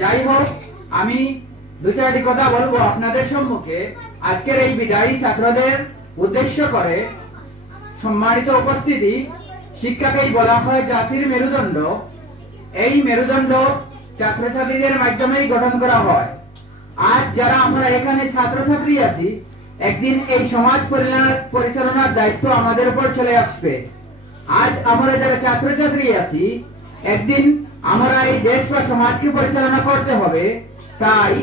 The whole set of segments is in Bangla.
যাই হোক, আমি দু চারটি কথা বলবো আপনাদের সম্মুখে। আজকের এই বিদায়ী ছাত্রদের উদ্দেশ্য করে। সম্মানিত উপস্থিতি, শিক্ষাকেই বলা হয় জাতির মেরুদণ্ড। এই মেরুদণ্ড ছাত্রছাত্রীদের মাধ্যমেই গঠন করা হয়। আজ যারা আমরা এখানে ছাত্রছাত্রী আছি, একদিন এই সমাজ পরিচালনার দায়িত্ব আমাদের উপর চলে আসবে। আজ আমরা যারা ছাত্রছাত্রী আছি, একদিন আমরা এই দেশ বা সমাজকে পরিচালনা করতে হবে। তাই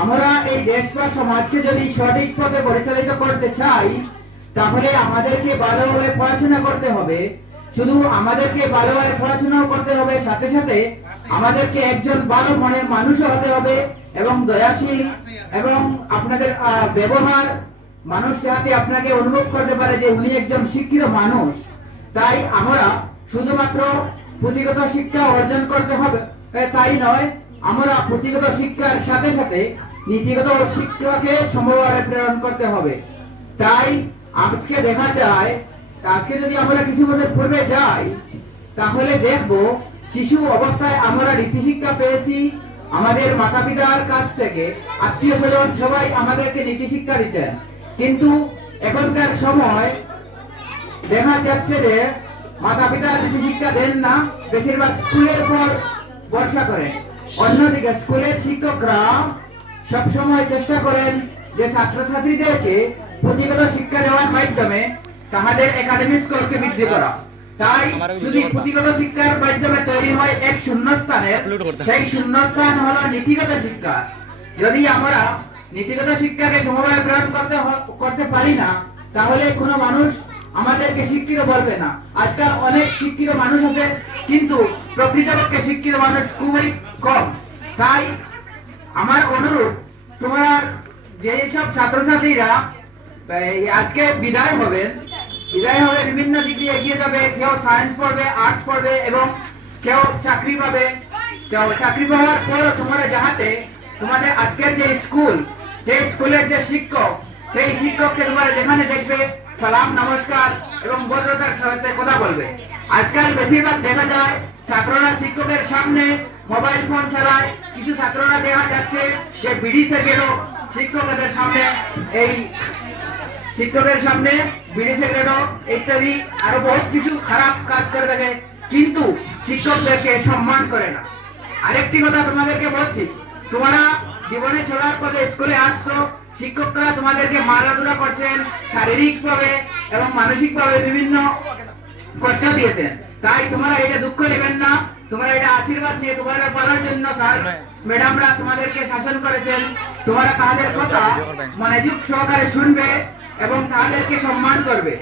আমরা এই দেশ বা সমাজকে যদি সঠিক পথে পরিচালিত করতে চাই, তাহলে আমাদেরকে ভালোভাবে পড়াশোনা করতে হবে। শুধু আমাদেরকে ভালোভাবে পড়াশোনা করতে হবে, সাথে সাথে আমাদেরকে একজন ভালো মনের মানুষও হতে হবে এবং দয়াশীল, এবং আপনাদের ব্যবহার মানুষ যাতে আপনাকে অনুভব করতে পারে যে উনি একজন শিক্ষিত মানুষ। তাই আমরা শুধুমাত্র পুঁথিগত শিক্ষা অর্জন করতে হবে তাই নয়, আমরা পুঁথিগত শিক্ষার সাথে সাথে নীতিগত শিক্ষাকে সমভাবে প্রেরণ করতে হবে। তাই আজকে দেখা যায়, আজকে যদি আমরা কিছু বছর পূর্বে যাই, তাহলে দেখব শিশু অবস্থায় আমরা নীতিশিক্ষা পেয়েছি আমাদের মাতা পিতার কাছ থেকে। আত্মীয় স্বজন সবাই আমাদেরকে নীতিশিক্ষা দিতেন, কিন্তু এখনকার সময় দেখা যাচ্ছে যে মাতা পিতা নীতিশিক্ষা দেন না, বেশিরভাগ স্কুলের উপর ভরসা করেন। অন্যদিকে স্কুলের শিক্ষকরা সবসময় চেষ্টা করেন যে ছাত্রছাত্রীদেরকে পুঁথিগত শিক্ষা দেওয়ার মাধ্যমে তাদের একাডেমিক স্কোরকে বৃদ্ধি করা। তাই শুধু পুঁথিগত শিক্ষার মাধ্যমে তৈরি হয় এক শূন্যস্থানের, সেই শূন্যস্থান হলো নীতিগত শিক্ষা। যদি আমরা নীতিগত শিক্ষাকে সমভাবে প্রেরণ করতে পারি না, তাহলে কোনো মানুষ আমাদেরকে শিক্ষিত বলবে না। আজকাল অনেক শিক্ষিত মানুষ আছে, কিন্তু প্রকৃতপক্ষে শিক্ষিত মানুষ খুবই কম। তাই আমার অনুরোধ, তোমার যেসব ছাত্রছাত্রীরা আজকে বিদায় হবে, বিভিন্ন দিক দিয়ে এগিয়ে যাবে। কেউ সায়েন্স পড়বে, আর্টস পড়বে এবং কেউ চাকরি পাবে। চাকরি পাওয়ার পর তোমরা যাহাতে তোমাদের আজকের যে স্কুল, সেই স্কুলের যে শিক্ষক, সেই শিক্ষককে তোমরা যেখানে দেখবে সালাম নমস্কার এবং ভদ্রতার সাথে কথা বলবে। আজকাল বেশিরভাগ দেখা যায় ছাত্ররা শিক্ষকের সামনে মোবাইল ফোন চালায়। কিছু ছাত্ররা দেখা যাচ্ছে যে বিড়ি সিগারেটও শিক্ষকদের সামনে বিড়ি সিগারেটও ইত্যাদি আরো বহুত কিছু খারাপ কাজ করে থাকে, কিন্তু শিক্ষকদেরকে সম্মান করে না। আরেকটি কথা তোমাদেরকে বলছি, তোমরা জীবনে চলার পথে স্কুলে আসছো, শিক্ষকরা তোমাদেরকে মারাধরা করছেন, শারীরিক ভাবে এবং মানসিক ভাবে বিভিন্ন কষ্ট দিয়েছেন। তাই তোমরা এটা দুঃখ নেবেন না, তোমরা এটা আশীর্বাদ নিয়ে তোমাদের পড়ার জন্য স্যার ম্যাডামরা তোমাদেরকে শাসন করেছেন। তোমরা তাদের কথা মনোযোগ সহকারে শুনবে এবং তাদেরকে সম্মান করবে।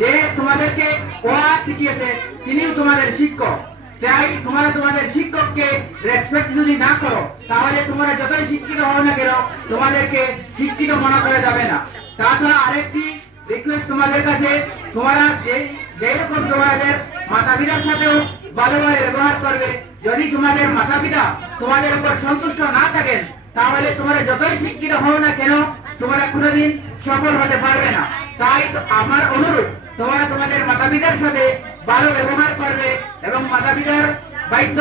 যে তোমাদেরকে পড়া শিখিয়েছে তিনিও তোমাদের শিক্ষক। তাই তোমরা তোমাদের শিক্ষককে রেসপেক্ট যদি না করো, তাহলে তোমরা যতই শিক্ষিত হও না কেন, তোমাদেরকে শিক্ষিত মনে করা যাবে না। তাছাড়া আরেকটি রিকোয়েস্ট তোমাদের কাছে, তোমরা যেরকম তোমাদের মাতা পিতার সাথেও ভালোভাবে ব্যবহার করবে। যদি তোমাদের মাতা পিতা তোমাদের উপর সন্তুষ্ট না থাকেন, তাহলে তোমরা যতই শিক্ষিত হও না কেন, তোমরা কোনোদিন সফল হতে পারবে না। তাই আমার অনুরোধ, তোমরা তোমাদের মাতা পিতার সাথে ভালো ব্যবহার করবে এবং মাতা পিতার বাধ্য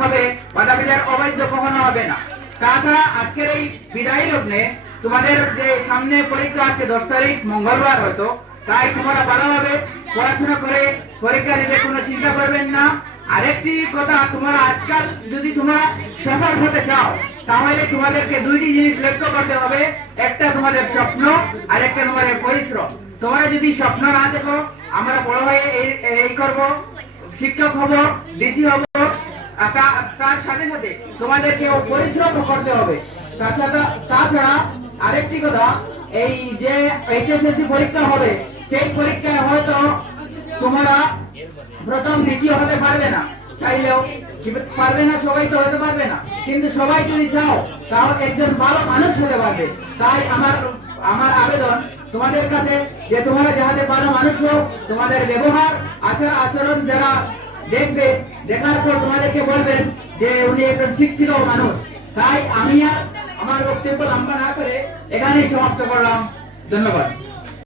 হবে, মাতা পিতার অবাধ্য কখনো হবে না। তাছাড়া আজকের এই বিদায়ী লগ্নে তোমাদের যে সামনে পরীক্ষা আছে 10 তারিখ মঙ্গলবার হয়তো, তাই তোমরা ভালোভাবে পড়াশোনা করে পরীক্ষা দিতে কোনো চিন্তা করবেন না। আরেকটি কথা, তোমরা আজকাল যদি তোমরা সফল হতে চাও, তাহলে তোমাদেরকে দুইটি জিনিস লক্ষ্য করতে হবে। একটা তোমাদের স্বপ্ন, আর একটা তোমাদের পরিশ্রম। তোমরা যদি স্বপ্ন না দেখো আমরা বড় হয়ে এই করব, শিক্ষক হব, ডিসি হব, তার সাথে সাথে তোমাদেরকে পরিশ্রম করতে হবে। তাছাড়া আরেকটি কথা, এই যে এইচএসএসসি পরীক্ষা হবে, সেই পরীক্ষায় হয়তো তোমরা প্রথম দ্বিতীয় হতে পারবে না, চাইলেও পারবে না, সবাই তো হতে পারবে না, কিন্তু সবাই যদি চাও তাহলে একজন ভালো মানুষ হতে পারবে। তাই আমার আবেদন তোমাদের কাছে যে তোমরা যাহাতে ভালো মানুষ হোক, তোমাদের ব্যবহার আচরণ যারা দেখবে, দেখার পর তোমাদেরকে বলবেন যে উনি একজন শিক্ষিত মানুষ। তাই আমি আর আমার বক্তব্য লম্বা না করে এখানেই সমাপ্ত করলাম। ধন্যবাদ।